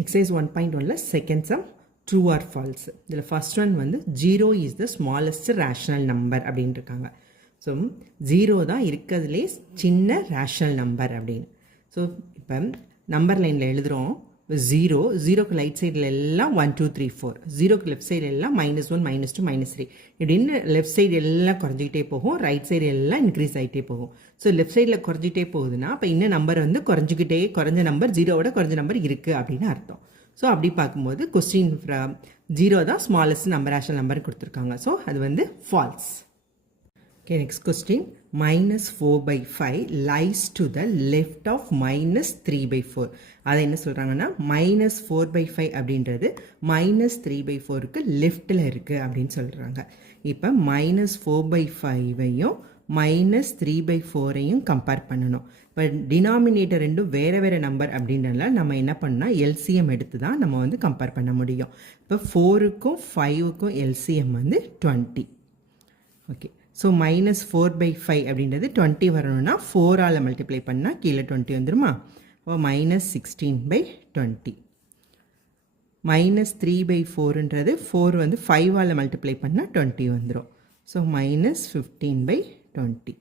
Exercise 1.1 second sum true or false. The first one வந்து 0 is the smallest rational number அப்படின்ட்டு இருக்காங்க. So 0 தான் இருக்கிறதுலே சின்ன ரேஷனல் நம்பர் அப்படின்னு. ஸோ இப்போ நம்பர் லைனில் எழுதுகிறோம். 0க்கு ரைட் சைடில் எல்லாம் 1 2 3 4, 0க்கு லெஃப்ட் சைடு எல்லாம் -1 -2 -3 இப்படின்னு லெஃப்ட் சைடு எல்லாம் குறைஞ்சிக்கிட்டே போகும், ரைட் சைடு எல்லாம் இன்க்ரீஸ் ஆகிட்டே போகும். ஸோ லெஃப்ட் சைடில் குறைஞ்சிட்டே போகுதுன்னா அப்போ இன்னும் நம்பர் வந்து குறைஞ்ச நம்பர் 0வோட குறைஞ்ச நம்பர் இருக்குது அப்படின்னு அர்த்தம். ஸோ அப்படி பார்க்கும்போது கொஸ்டின் 0 தான் ஸ்மாலஸ்ட் நம்பர் ரேஷனல் நம்பர் கொடுத்துருக்காங்க. ஸோ அது வந்து falls. Okay, next question. -4/5 lies to the left of -3/4. அதை என்ன சொல்கிறாங்கன்னா -4/5 அப்படின்றது -3/4க்கு லெஃப்டில் இருக்குது அப்படின்னு சொல்கிறாங்க. இப்போ -4/5ஐயும் -3/4ஐயும் கம்பேர் பண்ணணும். இப்போ டினாமினேட்டர் ரெண்டும் வேறு வேறு நம்பர் அப்படின்றதுனால நம்ம என்ன பண்ணால் எல்சிஎம் எடுத்து தான் நம்ம வந்து கம்பேர் பண்ண முடியும். இப்போ 4க்கும் 5க்கும் எல்சிஎம் வந்து 20. ஓகே, ஸோ -4/5 அப்படின்றது 20 வரணும்னா 4ஆல் மல்டிப்ளை பண்ணால் கீழே 20 வந்துடுமா? அப்போ -16/20. -3/4ன்றது 4 வந்து 5ஆல் மல்டிப்ளை பண்ணால் 20 வந்துடும். ஸோ -15/20.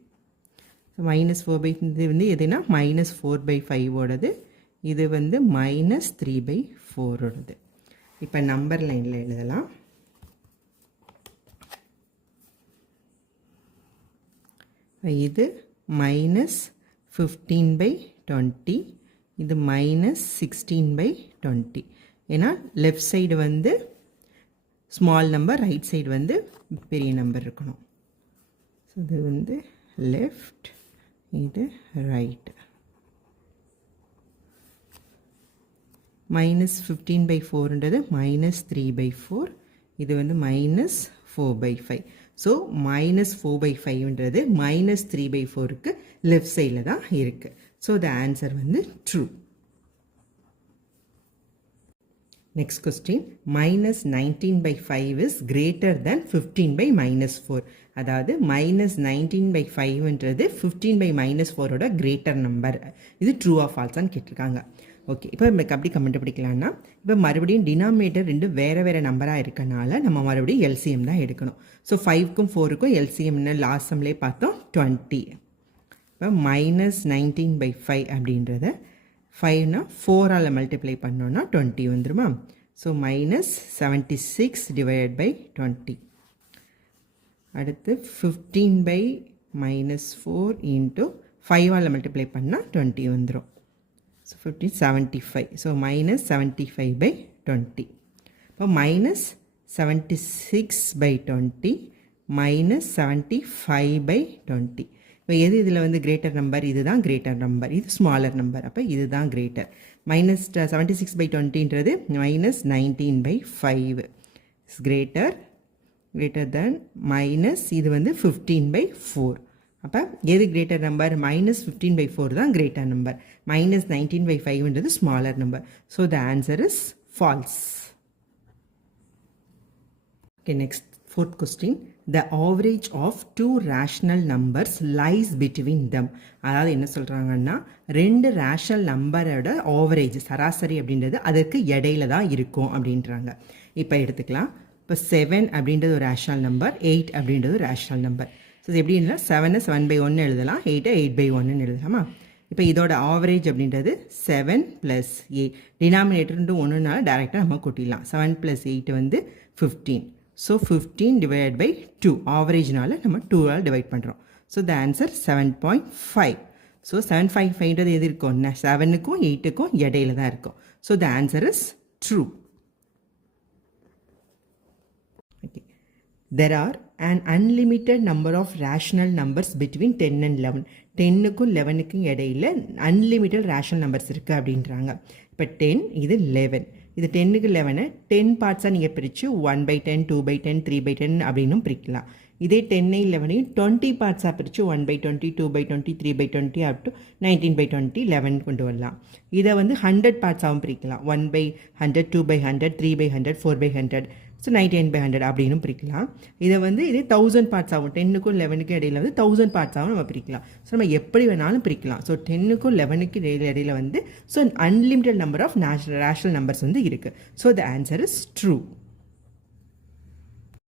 ஸோ -4/5 வந்து எதுனா -4/5ஓடது, இது வந்து -3/4ஓடது. இப்போ நம்பர் லைனில் எழுதலாம். இது -15/20, இது -16/20. ஏன்னா லெஃப்ட் சைடு வந்து ஸ்மால் நம்பர், ரைட் சைடு வந்து பெரிய நம்பர் இருக்கணும். ஸோ இது வந்து லெஃப்ட், இது ரைட். -15/4ன்றது -3/4, இது வந்து -4/5. ஸோ -4/5ன்றது -3/4க்கு லெஃப்ட் சைடில் தான் இருக்குது. ஸோ த ஆன்சர் வந்து true. Next question. -19/5 is greater than 15/-4. அதாவது -19/5ன்றது 15/-4ஓட கிரேட்டர் நம்பர். இது ட்ரூ ஆர் ஃபால்ஸான்னு கேட்டிருக்காங்க. ஓகே, இப்போ நமக்கு அப்படி கண்டுபிடிக்கலாம்னா இப்போ மறுபடியும் டினாமினேட்டர் ரெண்டு வேறு வேறு நம்பராக இருக்கனால நம்ம மறுபடியும் எல்சிஎம் தான் எடுக்கணும். ஸோ 5க்கும் 4க்கும் எல்சிஎம்னு லாஸ்ட் சம்லேயே பார்த்தோம் 20. இப்போ -19/5 அப்படின்றத 5னா 4ஆல் மல்டிப்ளை பண்ணோன்னா 20 வந்துருமா? ஸோ -76/20. அடுத்து 15/-4 இன்ட்டு 5ஆல் மல்டிப்ளை பண்ணால் 20 வந்துடும். ஸோ 75. ஸோ -75/20. இப்போ -76/20 -75/20. இப்போ எது இதில் வந்து கிரேட்டர் நம்பர்? இது தான் கிரேட்டர் நம்பர், இது ஸ்மாலர் நம்பர். அப்போ இது தான் கிரேட்டர். -76/20ன்றது -19/5 இஸ் கிரேட்டர் தென் இது வந்து 15/4. அப்போ எது கிரேட்டர் நம்பர்? -15/4 தான் கிரேட்டர் நம்பர், -19/5ன்றது smaller number. So the answer is false. Okay, next fourth question. The average of two rational numbers lies between them. அதாவது என்ன சொல்கிறாங்கன்னா ரெண்டு ரேஷனல் நம்பரோட ஆவரேஜ் சராசரி அப்படின்றது அதற்கு இடையில தான் இருக்கும் அப்படின்றாங்க. இப்போ எடுத்துக்கலாம். இப்போ 7 அப்படின்றது ஒரு ரேஷனல் நம்பர், 8 அப்படின்றது ஒரு ரேஷனல் நம்பர். ஸோ இது எப்படின்னா 7 7/1 எழுதலாம், 8 8/1 எழுதலாமா? இப்போ இதோட ஆவரேஜ் அப்படின்றது 7 + 8. டினாமினேட்டர்ன்ட்டு ஒன்றுனால டேரெக்டாக நம்ம கூட்டிடலாம். 7 + 8 வந்து 15. ஸோ 15/2 ஆவரேஜ்னால நம்ம 2ஆல் டிவைட் பண்ணுறோம். So the answer 7.5. ஸோ 7.5ன்றது எது இருக்கும்? 7க்கும் 8க்கும் இடையில தான் இருக்கும். So the answer is true. Okay, there are an unlimited number of rational numbers between 10 and 11. 10க்கும் 11க்கும் இடையில அன்லிமிட்டட் ரேஷனல் நம்பர்ஸ் இருக்குது அப்படின்றாங்க. இப்போ 10, இது 11. இது 10க்கு 11 10 பார்ட்ஸாக நீங்கள் பிரித்து 1/10 2/10 3/10 அப்படின்னும் பிரிக்கலாம். இதே 10 11 20 பார்ட்ஸாக பிரித்து 1/20 2/20 3/20 அப் டு 19/20 11 கொண்டு வரலாம். இதை வந்து 100 பார்ட்ஸாகவும் பிரிக்கலாம். 1/100 2/100 3/100 4/100 ஸோ 99/100 அப்படின்னு பிரிக்கலாம். இதை வந்து இதே 1000 பார்ட்ஸ் ஆகும். 10க்கும் 11க்கும் இடையில வந்து 1000 பார்ட்ஸ் ஆகும் நம்ம பிரிக்கலாம். ஸோ நம்ம எப்படி வேணாலும் பிரிக்கலாம். ஸோ 10க்கும் 11க்கும் இடையில வந்து so unlimited number of rational numbers வந்து இருக்குது. So the answer is true.